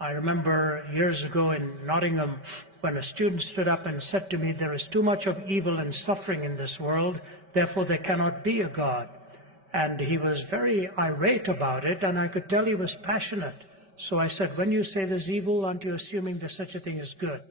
I remember years ago in Nottingham when a student stood up and said to me, "There is too much of evil and suffering in this world, therefore there cannot be a God." And he was very irate about it, and I could tell he was passionate. So I said, when you say there's evil, aren't you assuming there's such a thing as good?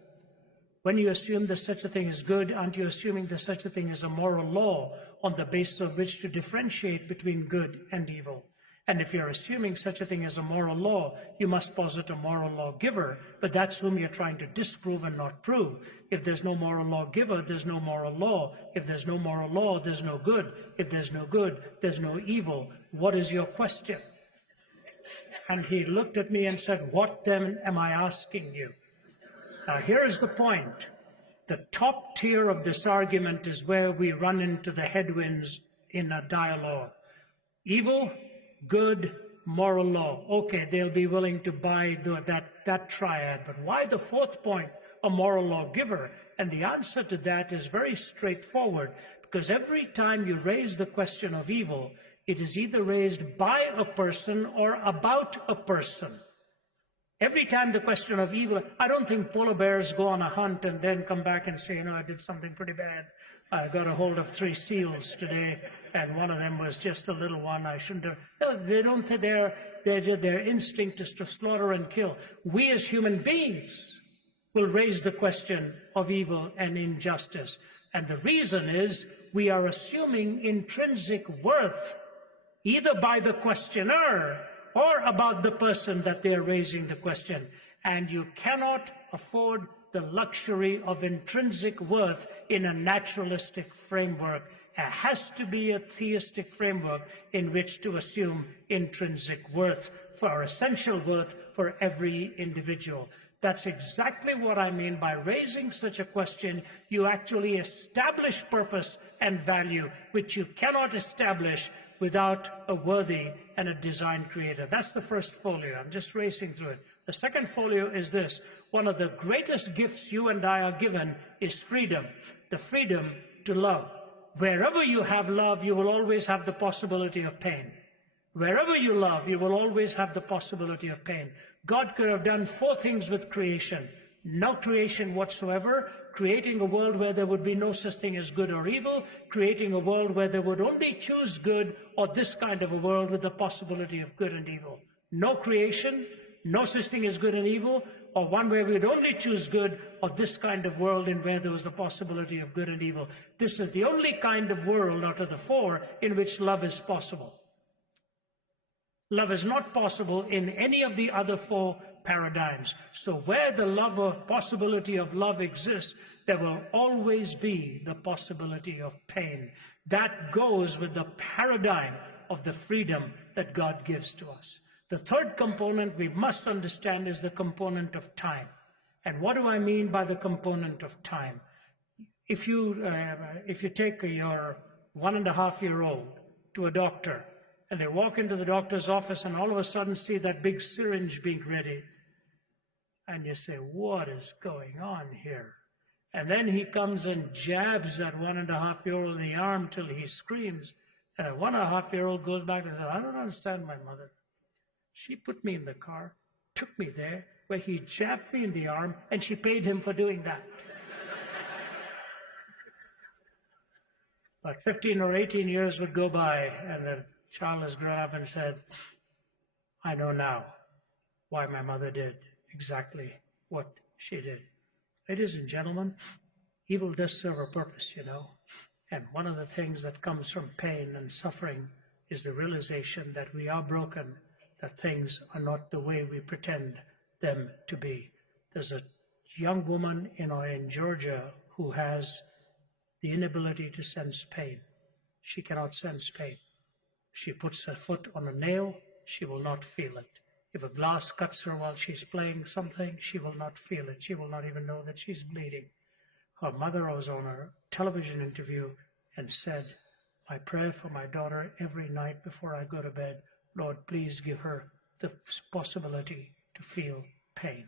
When you assume there's such a thing as good, aren't you assuming there's such a thing as a moral law on the basis of which to differentiate between good and evil? And if you're assuming such a thing as a moral law, you must posit a moral lawgiver, but that's whom you're trying to disprove and not prove. If there's no moral lawgiver, there's no moral law. If there's no moral law, there's no good. If there's no good, there's no evil. What is your question? And he looked at me and said, "What then am I asking you?" Now, here is the point. The top tier of this argument is where we run into the headwinds in a dialogue. Evil, good, moral law. Okay, they'll be willing to buy that triad. But why the fourth point, a moral lawgiver? And the answer to that is very straightforward, because every time you raise the question of evil, it is either raised by a person or about a person. Every time the question of evil, I don't think polar bears go on a hunt and then come back and say, I did something pretty bad. I got a hold of 3 seals today, and one of them was just a little one. I shouldn't have. No, they don't. Their instinct is to slaughter and kill. We as human beings will raise the question of evil and injustice. And the reason is we are assuming intrinsic worth either by the questioner or about the person that they're raising the question. And you cannot afford the luxury of intrinsic worth in a naturalistic framework. There has to be a theistic framework in which to assume intrinsic worth for essential worth for every individual. That's exactly what I mean by raising such a question. You actually establish purpose and value, which you cannot establish without a worthy and a design creator. That's the first folio. I'm just racing through it. The second folio is this. One of the greatest gifts you and I are given is freedom, the freedom to love. Wherever you have love, you will always have the possibility of pain. Wherever you love, you will always have the possibility of pain. God could have done 4 things with creation. No creation whatsoever, creating a world where there would be no such thing as good or evil, creating a world where they would only choose good, or this kind of a world with the possibility of good and evil. No creation, no such thing as good and evil, or one where we would only choose good, or this kind of world in where there was the possibility of good and evil. This is the only kind of world out of the 4 in which love is possible. Love is not possible in any of the other 4 paradigms. So where the love of possibility of love exists, there will always be the possibility of pain. That goes with the paradigm of the freedom that God gives to us. The third component we must understand is the component of time. And what do I mean by the component of time? If you take your 1.5-year-old to a doctor, and they walk into the doctor's office and all of a sudden see that big syringe being ready, and you say, what is going on here? And then he comes and jabs that 1.5-year-old in the arm till he screams. And a 1.5-year-old goes back and says, I don't understand my mother. She put me in the car, took me there, where he jabbed me in the arm, and she paid him for doing that. But 15 or 18 years would go by, and the child has grown up and said, I know now why my mother did exactly what she did. Ladies and gentlemen, evil does serve a purpose, And one of the things that comes from pain and suffering is the realization that we are broken, that things are not the way we pretend them to be. There's a young woman in Georgia who has the inability to sense pain. She cannot sense pain. She puts her foot on a nail, she will not feel it. If a glass cuts her while she's playing something, she will not feel it. She will not even know that she's bleeding. Her mother was on a television interview and said, my prayer for my daughter every night before I go to bed, Lord, please give her the possibility to feel pain.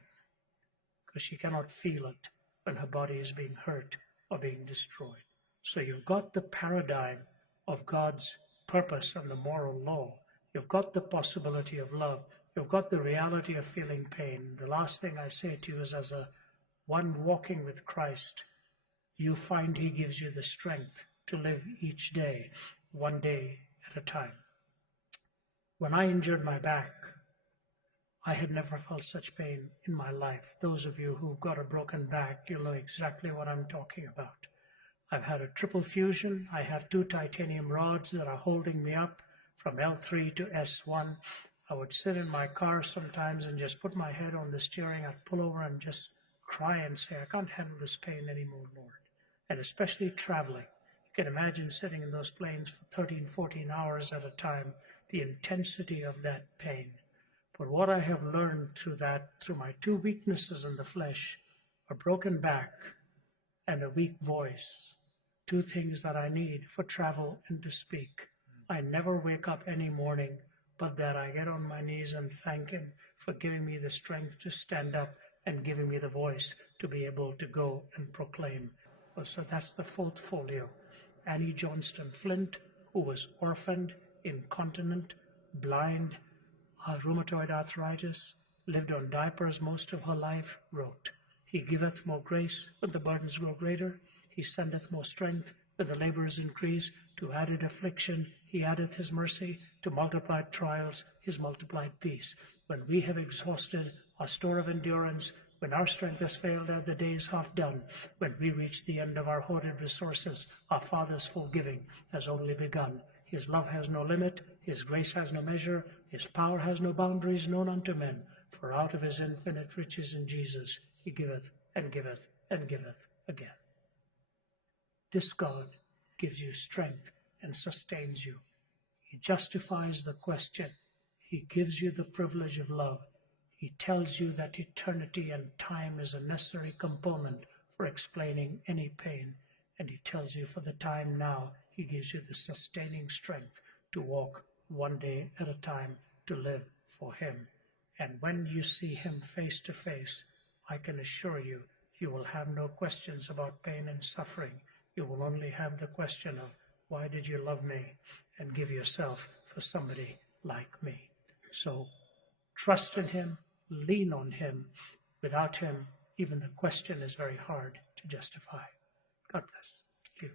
Because she cannot feel it when her body is being hurt or being destroyed. So you've got the paradigm of God's purpose and the moral law. You've got the possibility of love. You've got the reality of feeling pain. The last thing I say to you is, as a one walking with Christ, you find he gives you the strength to live each day, one day at a time. When I injured my back, I had never felt such pain in my life. Those of you who've got a broken back, you'll know exactly what I'm talking about. I've had a triple fusion. I have 2 titanium rods that are holding me up from L3 to S1. I would sit in my car sometimes and just put my head on the steering. I'd pull over and just cry and say, I can't handle this pain anymore, Lord. And especially traveling. You can imagine sitting in those planes for 13, 14 hours at a time, the intensity of that pain. But what I have learned through my 2 weaknesses in the flesh, a broken back and a weak voice, 2 things that I need for travel and to speak. I never wake up any morning but that I get on my knees and thank him for giving me the strength to stand up and giving me the voice to be able to go and proclaim. So that's the 4th folio. Annie Johnston Flint, who was orphaned, incontinent, blind, rheumatoid arthritis, lived on diapers most of her life, wrote, He giveth more grace when the burdens grow greater. He sendeth more strength when the labors increase. To added affliction, he addeth his mercy. To multiplied trials, his multiplied peace. When we have exhausted our store of endurance, when our strength has failed ere the day is half done, when we reach the end of our hoarded resources, our Father's full giving has only begun. His love has no limit, his grace has no measure, his power has no boundaries known unto men. For out of his infinite riches in Jesus, he giveth and giveth and giveth again. This God gives you strength and sustains you. He justifies the question. He gives you the privilege of love. He tells you that eternity and time is a necessary component for explaining any pain. And he tells you for the time now, he gives you the sustaining strength to walk one day at a time, to live for him. And when you see him face to face, I can assure you, you will have no questions about pain and suffering. You will only have the question of, why did you love me and give yourself for somebody like me? So trust in him, lean on him. Without him, even the question is very hard to justify. God bless you.